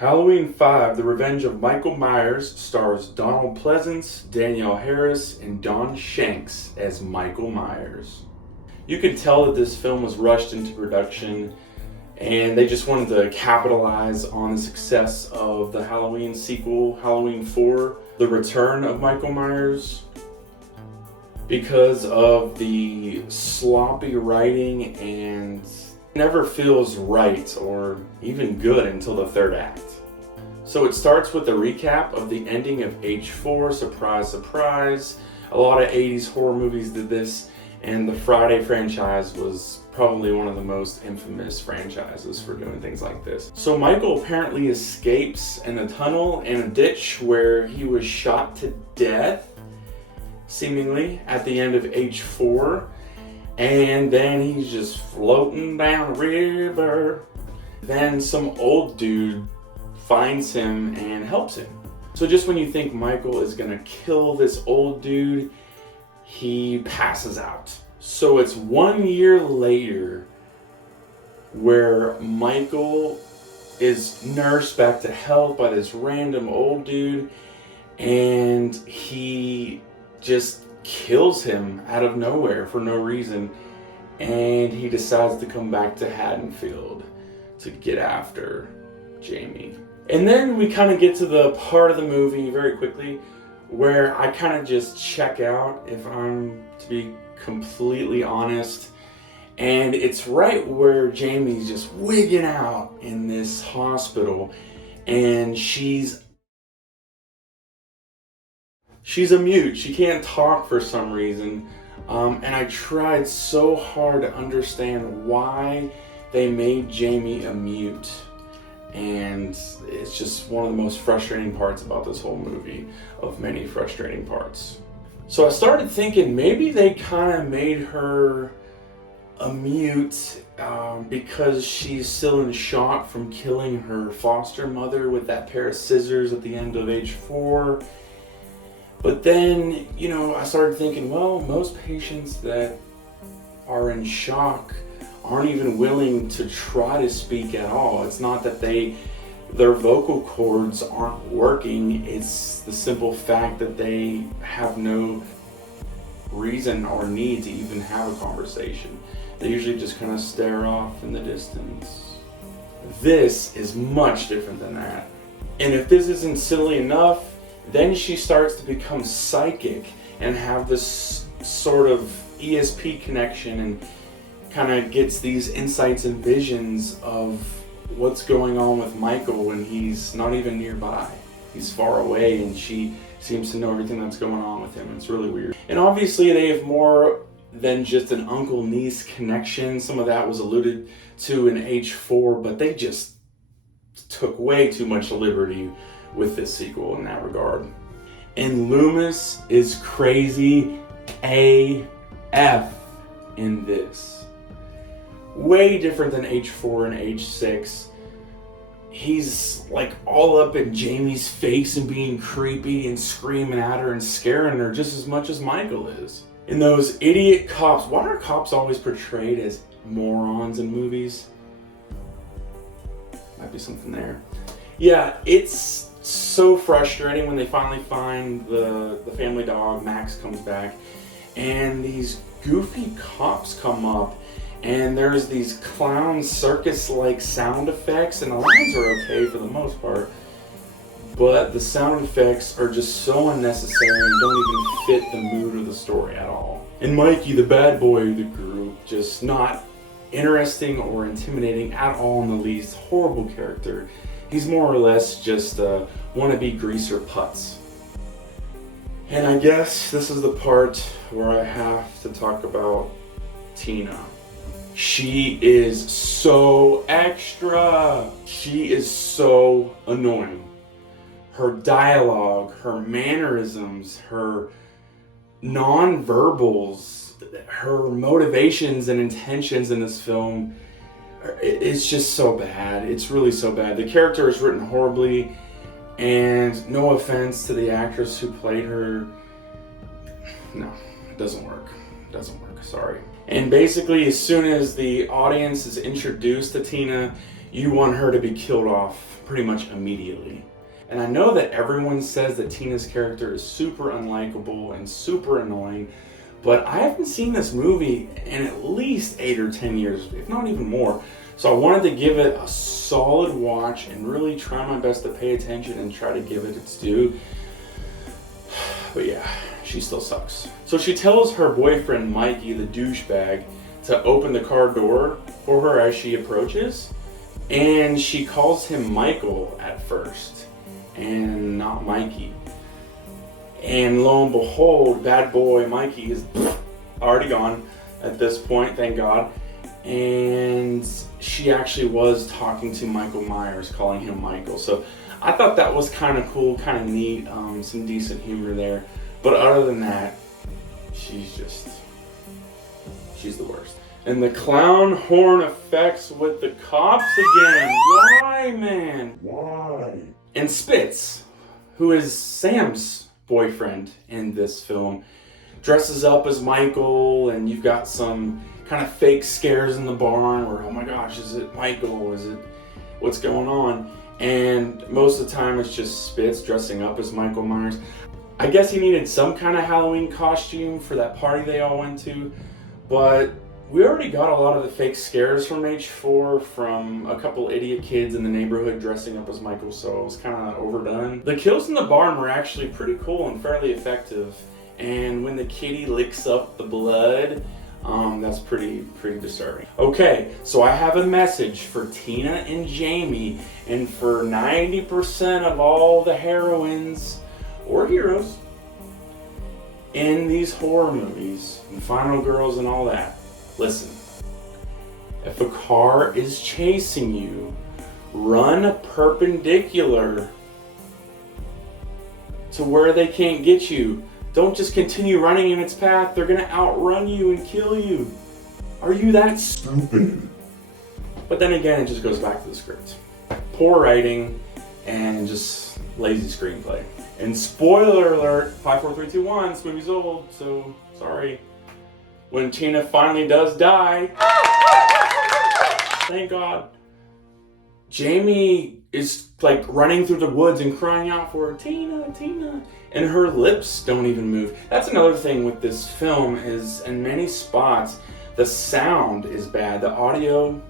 Halloween 5, The Revenge of Michael Myers stars Donald Pleasance, Danielle Harris, and Don Shanks as Michael Myers. You can tell that this film was rushed into production and they just wanted to capitalize on the success of the Halloween sequel, Halloween 4, The Return of Michael Myers, because of the sloppy writing and never feels right or even good until the third act. So it starts with a recap of the ending of H4, surprise, surprise. A lot of 80s horror movies did this, and the Friday franchise was probably one of the most infamous franchises for doing things like this. So Michael apparently escapes in a tunnel in a ditch where he was shot to death, seemingly, at the end of H4. And then he's just floating down a river. Then some old dude finds him and helps him. So just when you think Michael is gonna kill this old dude, he passes out. So it's 1 year later where Michael is nursed back to health by this random old dude, and he just kills him out of nowhere for no reason, and he decides to come back to Haddonfield to get after Jamie. And then we kind of get to the part of the movie very quickly where I kind of just check out, if I'm to be completely honest, and it's right where Jamie's just wigging out in this hospital, and she's a mute. She can't talk for some reason. And I tried so hard to understand why they made Jamie a mute. And it's just one of the most frustrating parts about this whole movie, of many frustrating parts. So I started thinking maybe they kind of made her a mute because she's still in shock from killing her foster mother with that pair of scissors at the end of H4. But then, I started thinking, well, most patients that are in shock aren't even willing to try to speak at all. It's not that their vocal cords aren't working. It's the simple fact that they have no reason or need to even have a conversation. They usually just kind of stare off in the distance. This is much different than that. And if this isn't silly enough, then she starts to become psychic and have this sort of ESP connection and kind of gets these insights and visions of what's going on with Michael when he's not even nearby. He's far away, and she seems to know everything that's going on with him. It's really weird. And obviously they have more than just an uncle-niece connection. Some of that was alluded to in H4, but they just took way too much liberty with this sequel in that regard. And Loomis is crazy AF in this. Way different than H4 and H6. He's like all up in Jamie's face and being creepy and screaming at her and scaring her just as much as Michael is. And those idiot cops, why are cops always portrayed as morons in movies? Might be something there. Yeah, it's so frustrating when they finally find the family dog. Max comes back, and these goofy cops come up, and there's these clown circus-like sound effects, and the lines are okay for the most part, but the sound effects are just so unnecessary and don't even fit the mood of the story at all. And Mikey, the bad boy of the group, just not interesting or intimidating at all in the least. Horrible character. He's more or less just a wannabe greaser putz. And I guess this is the part where I have to talk about Tina. She is so extra. She is so annoying. Her dialogue, her mannerisms, her non-verbals, her motivations and intentions in this film, it's just so bad. It's really so bad. The character is written horribly, and no offense to the actress who played her, no, it doesn't work. It doesn't work, sorry. And basically, as soon as the audience is introduced to Tina, you want her to be killed off pretty much immediately. And I know that everyone says that Tina's character is super unlikable and super annoying, but I haven't seen this movie in at least 8 or 10 years, if not even more. So I wanted to give it a solid watch and really try my best to pay attention and try to give it its due. But yeah, she still sucks. So she tells her boyfriend, Mikey, the douchebag, to open the car door for her as she approaches. And she calls him Michael at first, and not Mikey. And lo and behold, bad boy Mikey is already gone at this point, thank God. And she actually was talking to Michael Myers, calling him Michael. So I thought that was kind of cool, kind of neat, some decent humor there. But other than that, she's the worst. And the clown horn effects with the cops again. Why, man? Why? And Spitz, who is Sam's boyfriend in this film, dresses up as Michael, and you've got some kind of fake scares in the barn where, oh my gosh, is it Michael? Is it, what's going on? And most of the time it's just Spitz dressing up as Michael Myers. I guess he needed some kind of Halloween costume for that party they all went to, but we already got a lot of the fake scares from H4 from a couple idiot kids in the neighborhood dressing up as Michael, so it was kind of overdone. The kills in the barn were actually pretty cool and fairly effective, and when the kitty licks up the blood, that's pretty disturbing. Okay, so I have a message for Tina and Jamie, and for 90% of all the heroines or heroes in these horror movies, and Final Girls and all that. Listen, if a car is chasing you, run perpendicular to where they can't get you. Don't just continue running in its path. They're gonna outrun you and kill you. Are you that stupid? But then again, it just goes back to the script. Poor writing and just lazy screenplay. And spoiler alert, 5, 4, 3, 2, 1, this movie's old, so sorry. When Tina finally does die, thank God, Jamie is like running through the woods and crying out for her, Tina, Tina, and her lips don't even move. That's another thing with this film is in many spots, the sound is bad. The audio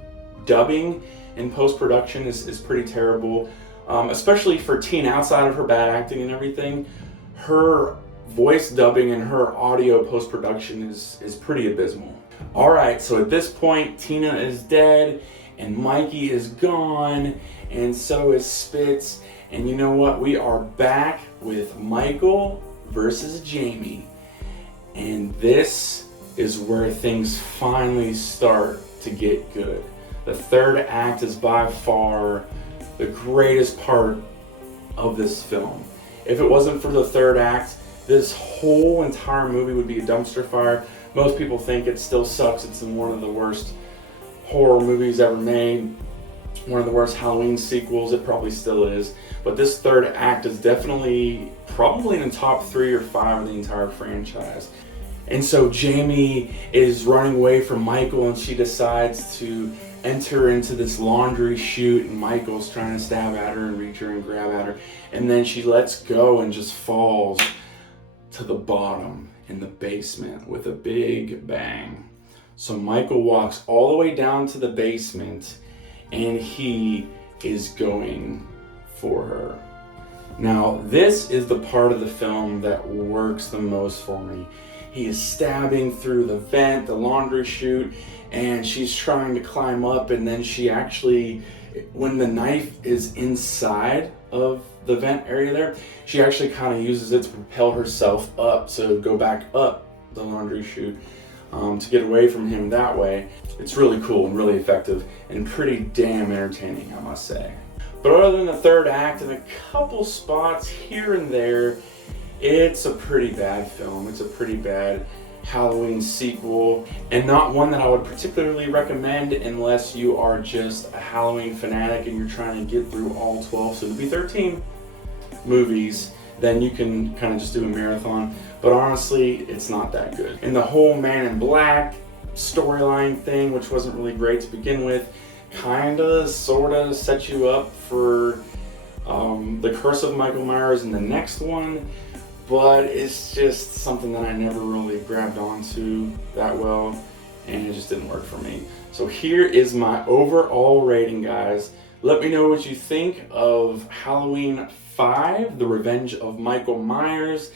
dubbing in post-production is pretty terrible, especially for Tina outside of her bad acting and everything. Her voice dubbing and her audio post-production is pretty abysmal. Alright, so at this point, Tina is dead, and Mikey is gone, and so is Spitz, and you know what? We are back with Michael versus Jamie, and this is where things finally start to get good. The third act is by far the greatest part of this film. If it wasn't for the third act, this whole entire movie would be a dumpster fire. Most people think it still sucks. It's one of the worst horror movies ever made. One of the worst Halloween sequels. It probably still is. But this third act is definitely probably in the top 3 or 5 of the entire franchise. And so Jamie is running away from Michael, and she decides to enter into this laundry chute, and Michael's trying to stab at her and reach her and grab at her. And then she lets go and just falls to the bottom in the basement with a big bang. So Michael walks all the way down to the basement, and he is going for her. Now, this is the part of the film that works the most for me. He is stabbing through the vent, the laundry chute, and she's trying to climb up, and then she actually, when the knife is inside of the vent area there, she actually kind of uses it to propel herself up, so go back up the laundry chute to get away from him that way. It's really cool and really effective and pretty damn entertaining, I must say. But other than the third act and a couple spots here and there, it's a pretty bad film. It's a pretty bad Halloween sequel, and not one that I would particularly recommend unless you are just a Halloween fanatic and you're trying to get through all 12, soon to be 13 movies. Then you can kind of just do a marathon. But honestly, it's not that good. And the whole Man in Black storyline thing, which wasn't really great to begin with, kinda, sorta set you up for the Curse of Michael Myers in the next one, but it's just something that I never really grabbed onto that well, and it just didn't work for me. So here is my overall rating, guys. Let me know what you think of Halloween 5, The Revenge of Michael Myers.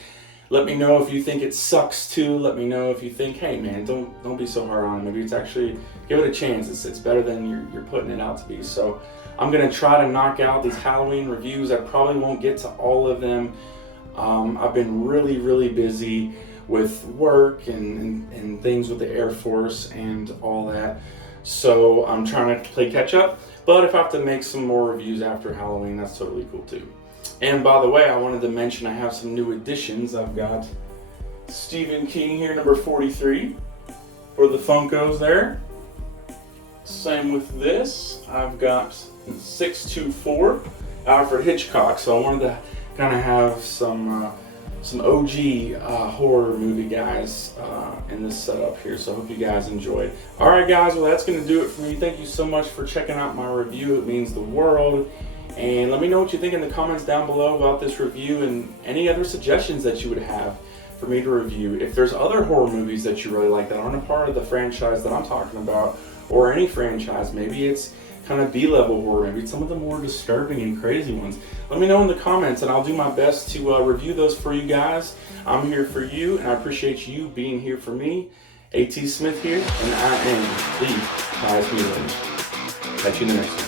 Let me know if you think it sucks too. Let me know if you think, hey man, don't be so hard on it. Maybe it's actually, give it a chance. It's better than you're putting it out to be. So I'm gonna try to knock out these Halloween reviews. I probably won't get to all of them. I've been really busy with work and things with the Air Force and all that. So I'm trying to play catch up. But if I have to make some more reviews after Halloween, that's totally cool too. And by the way, I wanted to mention I have some new additions. I've got Stephen King here, number 43, for the Funkos there. Same with this. I've got 624, Alfred Hitchcock. So I wanted to kind of have some OG horror movie guys in this setup here. So I hope you guys enjoyed. All right, guys. Well, that's going to do it for me. Thank you so much for checking out my review. It means the world. And let me know what you think in the comments down below about this review and any other suggestions that you would have for me to review. If there's other horror movies that you really like that aren't a part of the franchise that I'm talking about, or any franchise, maybe it's kind of B-level horror, maybe it's some of the more disturbing and crazy ones, let me know in the comments and I'll do my best to review those for you guys. I'm here for you and I appreciate you being here for me. A.T. Smith here, and I am the Pious Mutilator. Catch you in the next one.